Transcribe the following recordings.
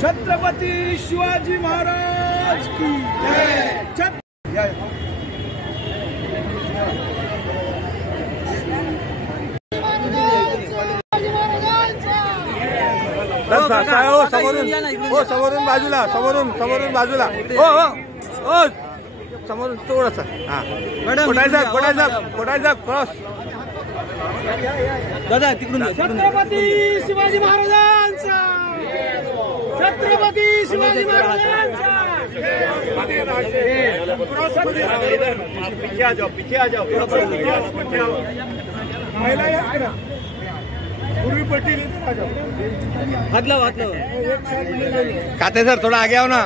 छत्रपती शिवाजी महाराज की जय। समोरून बाजूला समोरून बाजूला हो समोरून थोडंसं हा कोटायचा क्रॉस दादा तिकडून छत्रपती शिवाजी महाराजांचा छत्रपती शिवाजी महाराजांचा पीछे आ जाओ पूर्वी पट्टी लेकर आ जाओ हाथ लो काते सर थोड़ा आगे आओ ना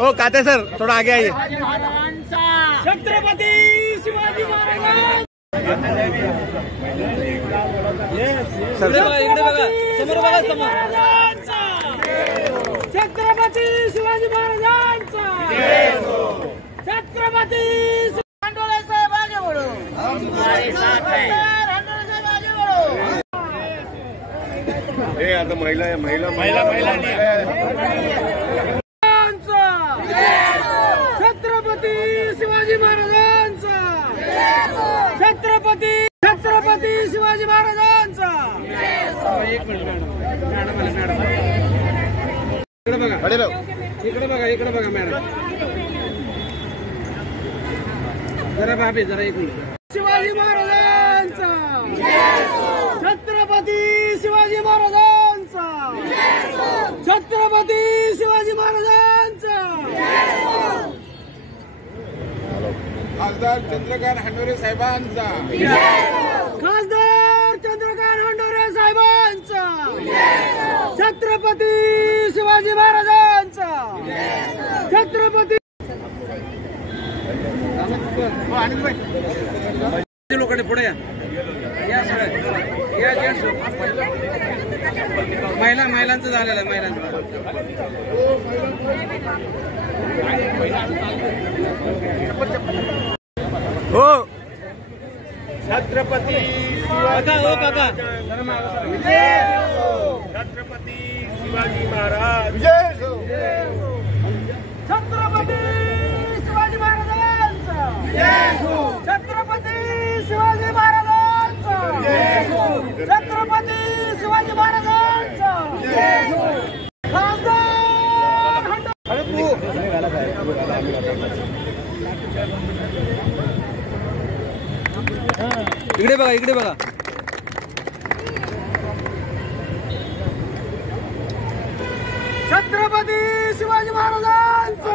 ओ काते सर थोड़ा आगे आइए छत्रपती शिवाजी महाराज इकडे बघा समोर बघा छत्रपती शिवाजी महाराजांचा छत्रपती हांडोळे साहेब आगे बढ़ो हमारे साथ है हांडोळे साहेब आगे बढ़ो हे आता महिला छत्रपती शिवाजी महाराजांचा छत्रपती शिवाजी महाराजांचा इकडे बघा मॅडम जरा भाभी जरा एक मिनिट शिवाजी महाराजांचा छत्रपती शिवाजी महाराजांचा छत्रपती शिवाजी महाराजांचा खासदार चंद्रकांत हंडोरे साहेबांचा खासदार चंद्रकांत हंडोरे साहेबांचा छत्रपती शिवाजी महाराजांचा छत्रपती लोकांनी पुढे या महिलांचं झालेलं आहे महिलांचं हो छत्रपती छत्रपती शिवाजी महाराज छत्रपती शिवाजी महाराजांचा छत्रपती शिवाजी महाराजांचा छत्रपती शिवाजी महाराजांचा इकडे बघा छत्रपती शिवाजी महाराजांचा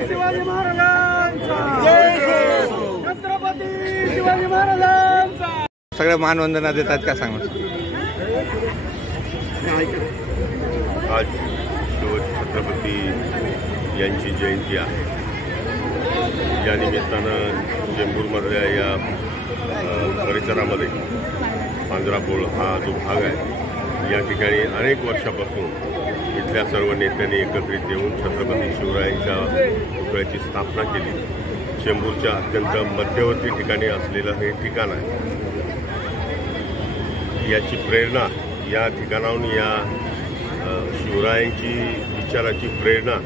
शिवाजी महाराजांचा छत्रपती शिवाजी महाराजांचा सगळ्या मानवंदना देतात का सांगा आज छत्रपती यांची जयंती आहे या निमित्तानं चेंबूरमधल्या या परिसरामध्ये पांजरापोळ हा जो भाग आहे या ठिकाणी अनेक वर्षापासून इथल्या सर्व नेत्यांनी एकत्रित येऊन छत्रपती शिवरायांच्या पुतळ्याची स्थापना केली। चेंबूरच्या अत्यंत मध्यवर्ती ठिकाणी असलेलं हे ठिकाण आहे। याची प्रेरणा या ठिकाणाहून या शिवरायांची विचाराची प्रेरणा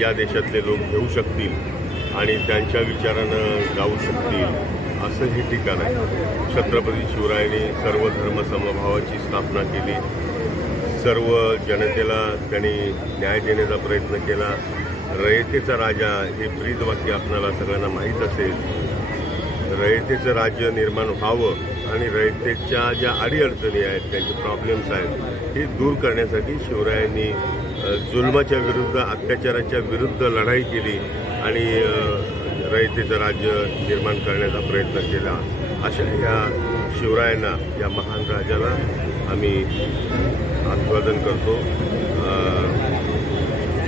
या देशातले लोक घेऊ शकतील आणि त्यांच्या विचारानं जाऊ शकतील असं हे ठिकाण आहे। छत्रपती शिवरायांनी सर्व धर्म समभावाची स्थापना केली। सर्व जनतेला त्यांनी न्याय देण्याचा प्रयत्न केला। रयतेचा राजा हे ब्रीदवाक्य आपल्याला सगळ्यांना माहीत असेल। रयतेचं राज्य निर्माण व्हावं आणि रयतेच्या ज्या अडीअडचणी आहेत त्यांचे प्रॉब्लेम्स आहेत हे दूर करण्यासाठी शिवरायांनी जुलमाच्या विरुद्ध अत्याचाराच्या विरुद्ध लढाई केली आणि रयतेचं राज्य निर्माण करण्याचा प्रयत्न केला। अशा या शिवरायांना या महान राजाला आम्ही अभिवादन करतो।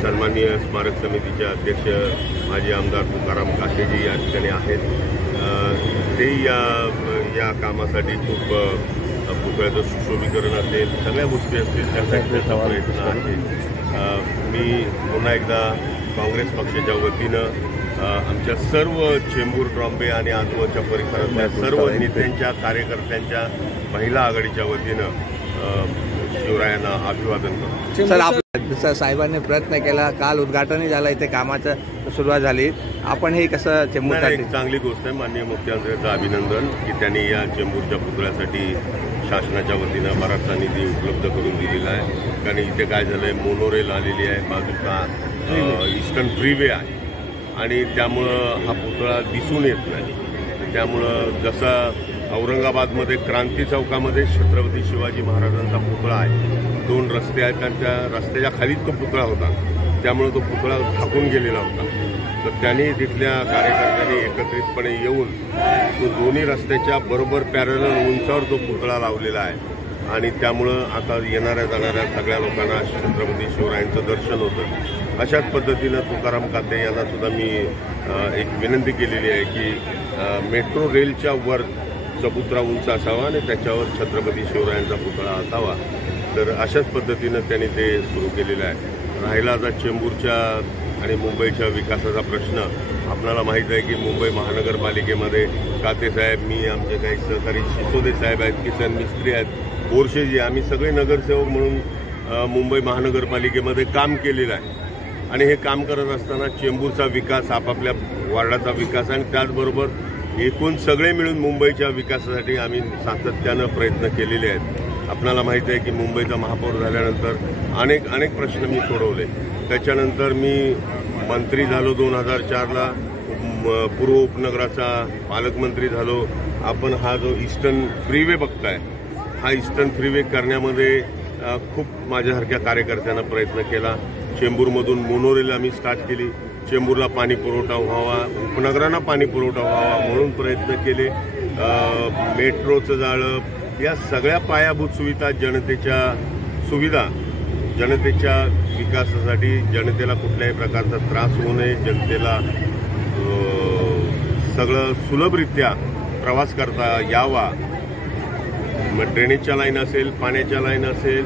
सन्माननीय स्मारक समितीचे अध्यक्ष माजी आमदार तुकाराम काकेजी या ठिकाणी आहेत। ते या कामासाठी खूप पुतळ्याचं सुशोभीकरण असेल, सगळ्या गोष्टी असतील त्यासाठी त्याचा प्रयत्न आहे. मी पुन्हा एकदा काँग्रेस पक्षाच्या वतीनं आमच्या सर्व चेंबूर, ट्रॉम्बे आणि आजूबाजूच्या परिसरातल्या सर्व नेत्यांच्या, कार्यकर्त्यांच्या, महिला आघाडीच्या वतीनं शिवरायांना अभिवादन करतो. सर, जसं साहेबांनी प्रयत्न केला, काल उद्घाटनही झालं, इथे कामाचं सुरुवात झाली, आपण हे कसं चेंबूरसाठी? एक चांगली गोष्ट आहे. माननीय मुख्यमंत्र्यांचं अभिनंदन की त्यांनी या चेंबूरच्या पुतळ्यासाठी शासनाच्या वतीनं बराचसा निधी उपलब्ध करून दिलेला आहे. कारण इथे काय झालं आहे, मोनोरेल आलेली आहे, बाजूचा ईस्टर्न फ्रीवे आहे आणि त्यामुळं हा पुतळा दिसून येत नाही. त्यामुळं जसा औरंगाबादमध्ये क्रांती चौकामध्ये छत्रपती शिवाजी महाराजांचा पुतळा आहे, 2 रस्ते आहेत आणि त्या रस्त्याच्या खालीच तो पुतळा होता, त्यामुळे तो पुतळा झाकून गेलेला होता. तर त्यांनी तिथल्या कार्यकर्त्यांनी एकत्रितपणे येऊन तो दोन्ही रस्त्याच्या बरोबर पॅरलल उंचावर तो पुतळा लावलेला आहे आणि त्यामुळं आता येणाऱ्या जाणाऱ्या सगळ्या लोकांना छत्रपती शिवरायांचं दर्शन होतं. अशाच पद्धतीनं तुकाराम काते यांना सुद्धा मी एक विनंती केलेली आहे की मेट्रो रेलच्या वर चबुतरा उंच असावा आणि त्याच्यावर छत्रपती शिवरायांचा पुतळा असावा. तर अशाच पद्धतीनं त्यांनी ते सुरू केलेलं आहे. राहिला आता चेंबूरच्या आणि मुंबईच्या विकासाचा प्रश्न, आपल्याला माहीत आहे की मुंबई महानगरपालिकेमध्ये कातेसाहेब, मी, आमचे काही सहकारी शिसोदे साहेब आहेत, किसन मिस्त्री आहेत, बोरशेजी, आम्ही सगळे नगरसेवक म्हणून मुंबई महानगरपालिकेमध्ये काम केलेलं आहे. आणि हे काम करत असताना चेंबूरचा विकास, आपापल्या वार्डाचा विकास आणि त्याचबरोबर एकूण सगळे मिळून मुंबईच्या विकासासाठी आम्ही सातत्यानं प्रयत्न केलेले आहेत. आपल्याला माहिती आहे की मुंबईचा महापौर झाल्यानंतर अनेक प्रश्न मी सोडवले. त्याच्यानंतर मी मंत्री झालो 2004ला, पूर्व उपनगराचा पालकमंत्री झालो. आपण हा जो ईस्टर्न फ्रीवे बघताय, हा ईस्टर्न फ्रीवे करण्यामध्ये खूप माझ्यासारख्या कार्यकर्त्यांना प्रयत्न केला. चेंबूरमधून मोनोरेल आम्ही स्टार्ट केली, चेंबूरला पाणी पुरवठा व्हावा, उपनगरांना पाणी पुरवठा व्हावा म्हणून प्रयत्न केले. मेट्रोचं जाळं, या सगळ्या पायाभूत सुविधा, जनतेच्या विकासासाठी, जनतेला कुठल्याही प्रकारचा त्रास होऊ नये, जनतेला सगळं सुलभरित्या प्रवास करता यावा. मग ड्रेनेजच्या लाईन असेल, पाण्याच्या लाईन असेल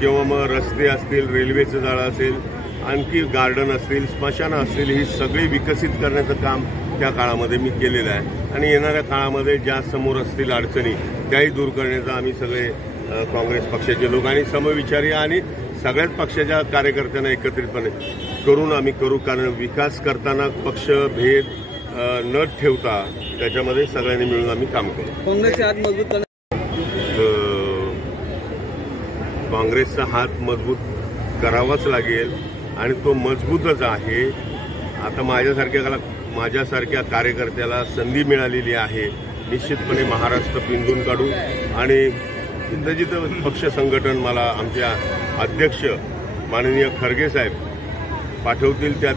किंवा मग रस्ते असतील, रेल्वेचं जाळं असेल, आणखी गार्डन असतील, स्मशानं असतील, ही सगळी विकसित करण्याचं काम त्या काळामध्ये मी केलेलं आहे. आणि येणाऱ्या काळामध्ये ज्या समोर असतील अडचणी त्याही दूर करण्याचा आम्ही सगळे काँग्रेस पक्षाचे लोक आणि समविचारी आणि सगळ्याच पक्षाच्या कार्यकर्त्यांना एकत्रितपणे करून आम्ही करू. कारण विकास करताना पक्षभेद न ठेवता त्याच्यामध्ये सगळ्यांनी मिळून आम्ही काम करू. काँग्रेसचा हात मजबूत काँग्रेसचा हात मजबूत करावाच लागेल आणि तो मजबूतच आहे. आता माझ्यासारख्या कार्यकर्त्याला संधी मिळालेली आहे. निश्चितपणे महाराष्ट्र पिंजून काढू आणि जिथं जिथं पक्ष संघटन मला आमच्या अध्यक्ष माननीय खरगे साहेब पाठवतील त्या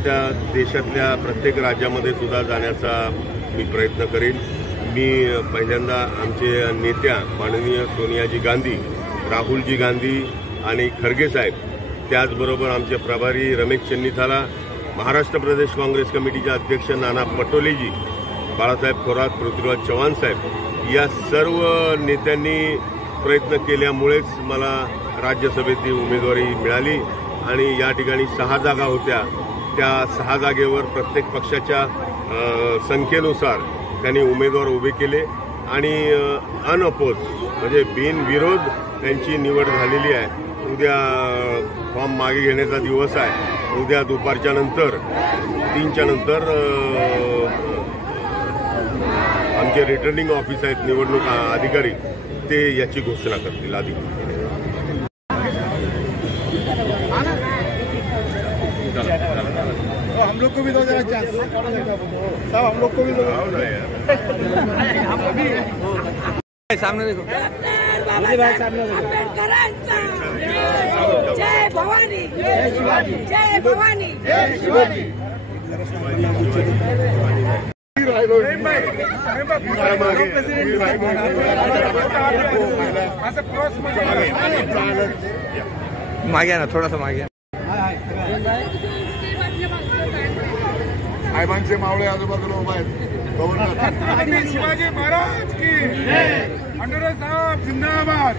देशातल्या प्रत्येक राज्यामध्ये सुद्धा जाण्याचा मी प्रयत्न करेन. मी पहिल्यांदा आमचे नेत्या माननीय सोनियाजी गांधी, राहुलजी गांधी आणि खरगे साहेब, त्याचबरोबर आमचे प्रभारी रमेश चन्नीथाला, महाराष्ट्र प्रदेश काँग्रेस कमिटीचे अध्यक्ष नाना पटोलेजी, बाळासाहेब थोरात, पृथ्वीराज चव्हाण साहेब, या सर्व नेत्यांनी प्रयत्न केल्यामुळेच मला राज्यसभेची उमेदवारी मिळाली आणि या ठिकाणी 6 जागा होत्या. त्या 6 जागेवर प्रत्येक पक्षाच्या संख्येनुसार त्यांनी उमेदवार उभे केले आणि अनअपोज म्हणजे बिनविरोध त्यांची निवड झालेली आहे. उद्या फॉर्म मागे घेण्याचा दिवस आहे. उद्या दुपारच्या नंतर 3च्या नंतर आमचे रिटर्निंग ऑफिस आहेत, निवडणूक अधिकारी, ते याची घोषणा करतील अधिकारी. हम लोग को भी दो जरा चांस साहब, हम लोग को भी दो. सामने देखो, जय भवानी, जय शिवाजी, जय भवानी, जय शिवाजी. मागे ना, थोडासा मागे. साहेबांचे मावळे आजूबाजूला उभा आहेत. छत्रपती शिवाजी महाराज की खंडोरे साहब जिंदाबाद.